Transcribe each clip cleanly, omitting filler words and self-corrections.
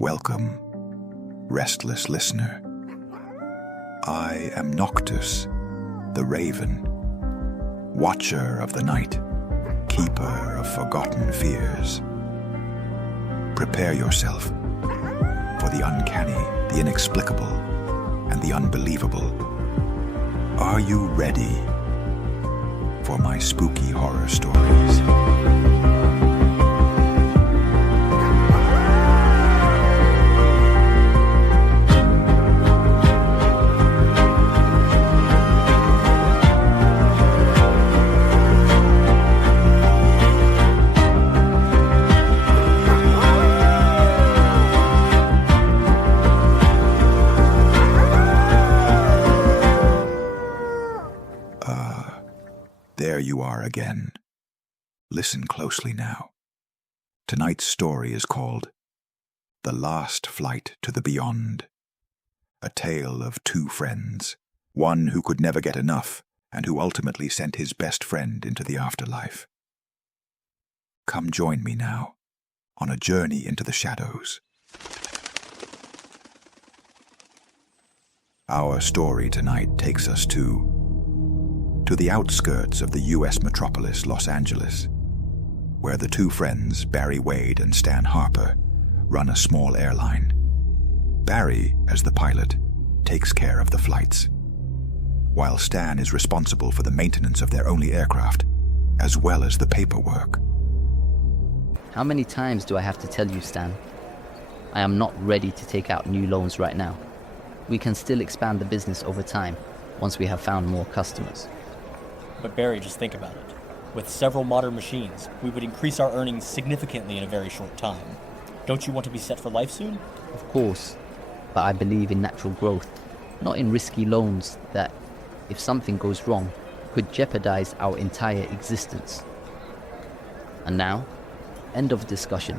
Welcome, restless listener. I am Noctus, the Raven, watcher of the night, keeper of forgotten fears. Prepare yourself for the uncanny, the inexplicable, and the unbelievable. Are you ready for my spooky horror stories? There you are again. Listen closely now. Tonight's story is called The Last Flight to the Beyond. A tale of two friends, one who could never get enough and who ultimately sent his best friend into the afterlife. Come join me now on a journey into the shadows. Our story tonight takes us to the outskirts of the U.S. metropolis, Los Angeles, where the two friends, Barry Wade and Stan Harper, run a small airline. Barry, as the pilot, takes care of the flights, while Stan is responsible for the maintenance of their only aircraft, as well as the paperwork. How many times do I have to tell you, Stan? I am not ready to take out new loans right now. We can still expand the business over time, once we have found more customers. But Barry, just think about it. With several modern machines, we would increase our earnings significantly in a very short time. Don't you want to be set for life soon? Of course, but I believe in natural growth, not in risky loans that, if something goes wrong, could jeopardize our entire existence. And now, end of discussion.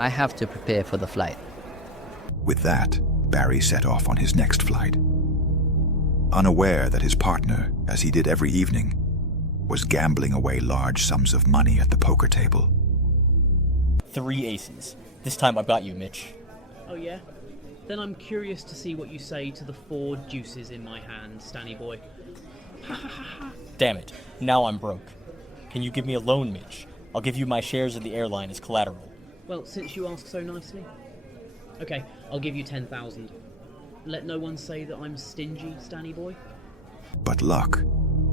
I have to prepare for the flight. With that, Barry set off on his next flight, unaware that his partner, as he did every evening, was gambling away large sums of money at the poker table. 3 aces. This time I've got you, Mitch. Oh yeah? Then I'm curious to see what you say to the 4 deuces in my hand, Stanny boy. Damn it, now I'm broke. Can you give me a loan, Mitch? I'll give you my shares of the airline as collateral. Well, since you ask so nicely. Okay, I'll give you 10,000. Let no one say that I'm stingy, Stanny boy. But luck,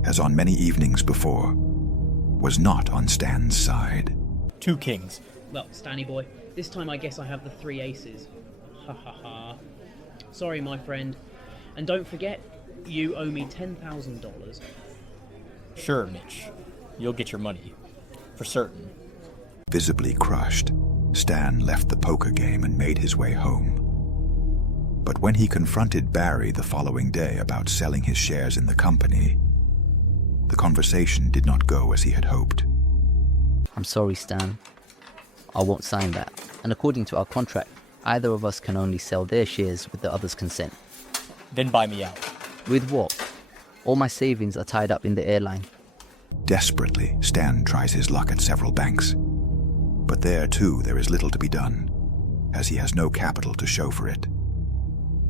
as on many evenings before, was not on Stan's side. 2 kings. Well, Stanny boy, this time I guess I have the 3 aces. Ha ha ha. Sorry, my friend. And don't forget, you owe me $10,000. Sure, Mitch. You'll get your money. For certain. Visibly crushed, Stan left the poker game and made his way home. But when he confronted Barry the following day about selling his shares in the company, the conversation did not go as he had hoped. I'm sorry, Stan. I won't sign that. And according to our contract, either of us can only sell their shares with the other's consent. Then buy me out. With what? All my savings are tied up in the airline. Desperately, Stan tries his luck at several banks. But there, too, there is little to be done, as he has no capital to show for it.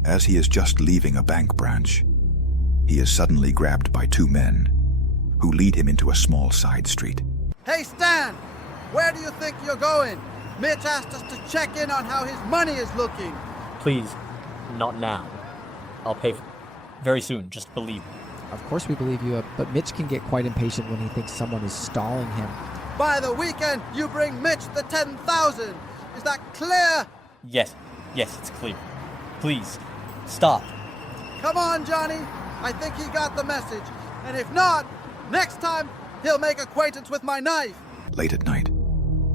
As he is just leaving a bank branch, he is suddenly grabbed by 2 men, who lead him into a small side street. Hey, Stan! Where do you think you're going? Mitch asked us to check in on how his money is looking. Please, not now. I'll pay for it. Very soon, just believe me. Of course we believe you, but Mitch can get quite impatient when he thinks someone is stalling him. By the weekend, you bring Mitch the 10,000. Is that clear? Yes, it's clear. Please, stop. Come on, Johnny. I think he got the message. And if not, next time, he'll make acquaintance with my knife. Late at night,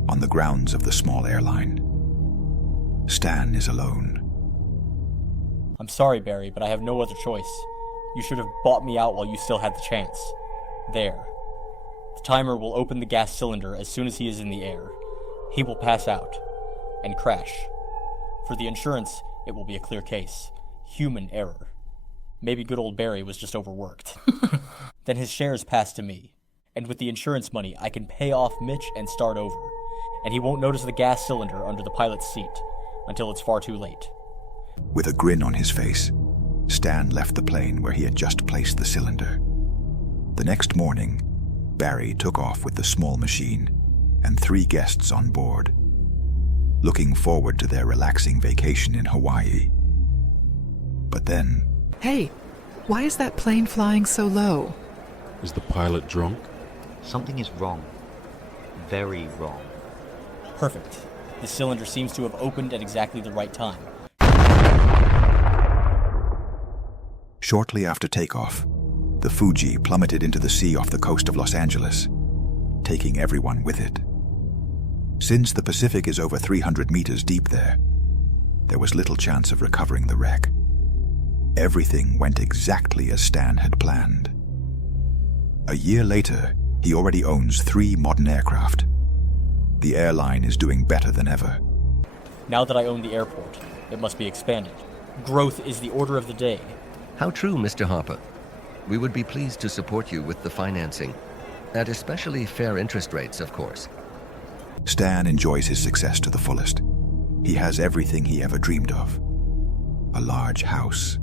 on the grounds of the small airline, Stan is alone. I'm sorry, Barry, but I have no other choice. You should have bought me out while you still had the chance. There. The timer will open the gas cylinder as soon as he is in the air. He will pass out and crash. For the insurance, it will be a clear case. Human error. Maybe good old Barry was just overworked. Then his shares pass to me. And with the insurance money, I can pay off Mitch and start over. And he won't notice the gas cylinder under the pilot's seat. until it's far too late. With a grin on his face, Stan left the plane where he had just placed the cylinder. The next morning, Barry took off with the small machine and 3 guests on board, looking forward to their relaxing vacation in Hawaii. But then... Hey, why is that plane flying so low? Is the pilot drunk? Something is wrong. Very wrong. Perfect. The cylinder seems to have opened at exactly the right time. Shortly after takeoff, the Fuji plummeted into the sea off the coast of Los Angeles, taking everyone with it. Since the Pacific is over 300 meters deep there was little chance of recovering the wreck. Everything went exactly as Stan had planned. A year later, he already owns 3 modern aircraft. The airline is doing better than ever. Now that I own the airport, it must be expanded. Growth is the order of the day. How true, Mr. Harper. We would be pleased to support you with the financing, at especially fair interest rates, of course. Stan enjoys his success to the fullest. He has everything he ever dreamed of. A large house.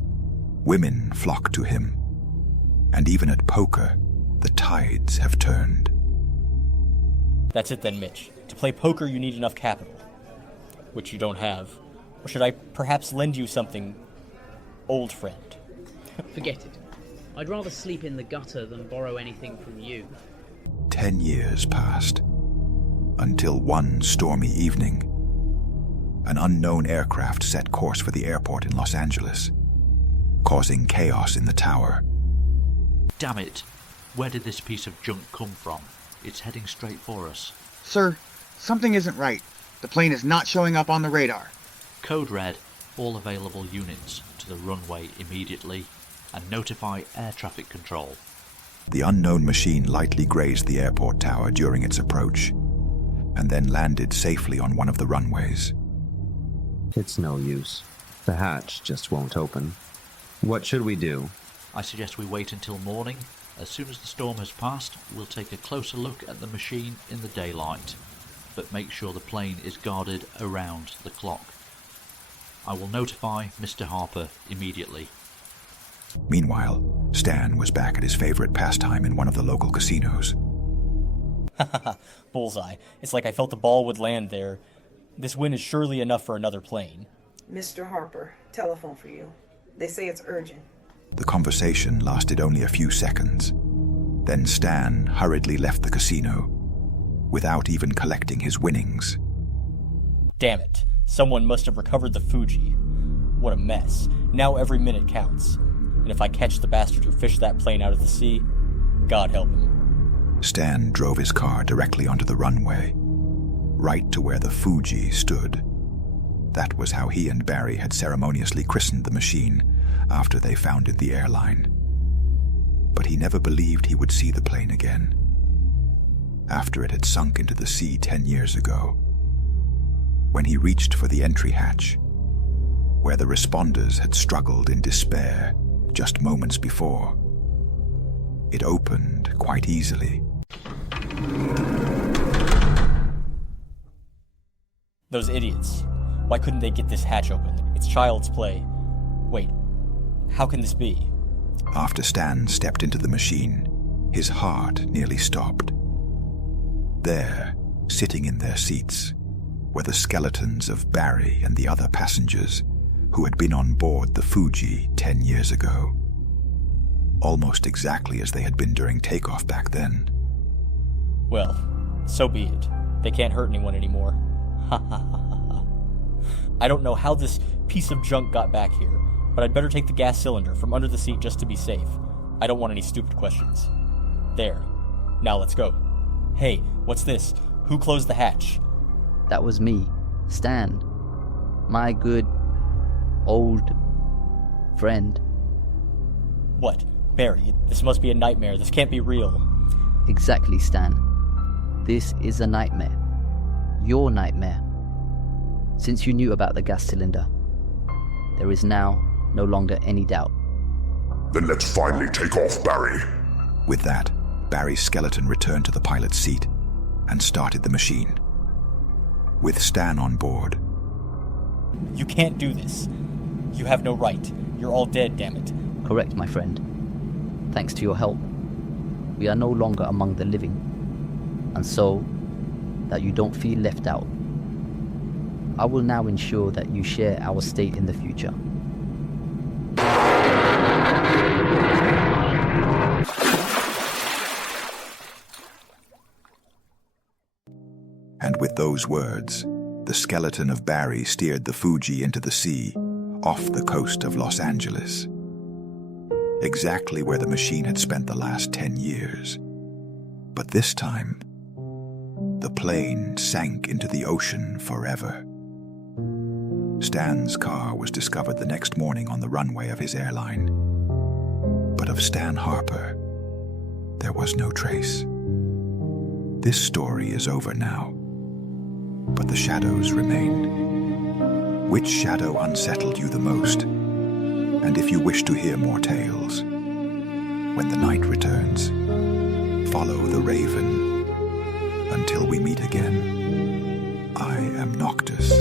Women flock to him. And even at poker, the tides have turned. That's it then, Mitch. To play poker, you need enough capital, which you don't have. Or should I perhaps lend you something, old friend? Forget it. I'd rather sleep in the gutter than borrow anything from you. 10 years passed, until one stormy evening. An unknown aircraft set course for the airport in Los Angeles, causing chaos in the tower. Damn it! Where did this piece of junk come from? It's heading straight for us. Sir, something isn't right. The plane is not showing up on the radar. Code red, all available units to the runway immediately, and notify air traffic control. The unknown machine lightly grazed the airport tower during its approach, and then landed safely on one of the runways. It's no use. The hatch just won't open. What should we do? I suggest we wait until morning. As soon as the storm has passed, we'll take a closer look at the machine in the daylight, but make sure the plane is guarded around the clock. I will notify Mr. Harper immediately. Meanwhile, Stan was back at his favorite pastime in one of the local casinos. Bullseye. It's like I felt the ball would land there. This win is surely enough for another plane. Mr. Harper, telephone for you. They say it's urgent. The conversation lasted only a few seconds. Then Stan hurriedly left the casino, without even collecting his winnings. Damn it. Someone must have recovered the Fuji. What a mess. Now every minute counts. And if I catch the bastard who fished that plane out of the sea, God help him. Stan drove his car directly onto the runway, right to where the Fuji stood. That was how he and Barry had ceremoniously christened the machine after they founded the airline. But he never believed he would see the plane again, after it had sunk into the sea 10 years ago. When he reached for the entry hatch, where the responders had struggled in despair just moments before, it opened quite easily. Those idiots. Why couldn't they get this hatch open? It's child's play. Wait, how can this be? After Stan stepped into the machine, his heart nearly stopped. There, sitting in their seats, were the skeletons of Barry and the other passengers who had been on board the Fuji 10 years ago. Almost exactly as they had been during takeoff back then. Well, so be it. They can't hurt anyone anymore. Ha ha ha ha. I don't know how this piece of junk got back here, but I'd better take the gas cylinder from under the seat just to be safe. I don't want any stupid questions. There. Now let's go. Hey, what's this? Who closed the hatch? That was me, Stan. My good, old friend. What? Barry, this must be a nightmare. This can't be real. Exactly, Stan. This is a nightmare. Your nightmare. Since you knew about the gas cylinder, there is now no longer any doubt. Then let's finally take off, Barry. With that, Barry's skeleton returned to the pilot's seat and started the machine. With Stan on board, You can't do this. You have no right. You're all dead, damn it. Correct, my friend. Thanks to your help, we are no longer among the living. And so, that you don't feel left out, I will now ensure that you share our state in the future. And with those words, the skeleton of Barry steered the Fuji into the sea, off the coast of Los Angeles. Exactly where the machine had spent the last 10 years. But this time, the plane sank into the ocean forever. Stan's car was discovered the next morning on the runway of his airline. But of Stan Harper, there was no trace. This story is over now, but the shadows remain. Which shadow unsettled you the most? And if you wish to hear more tales, when the night returns, follow the raven. Until we meet again, I am Noctus.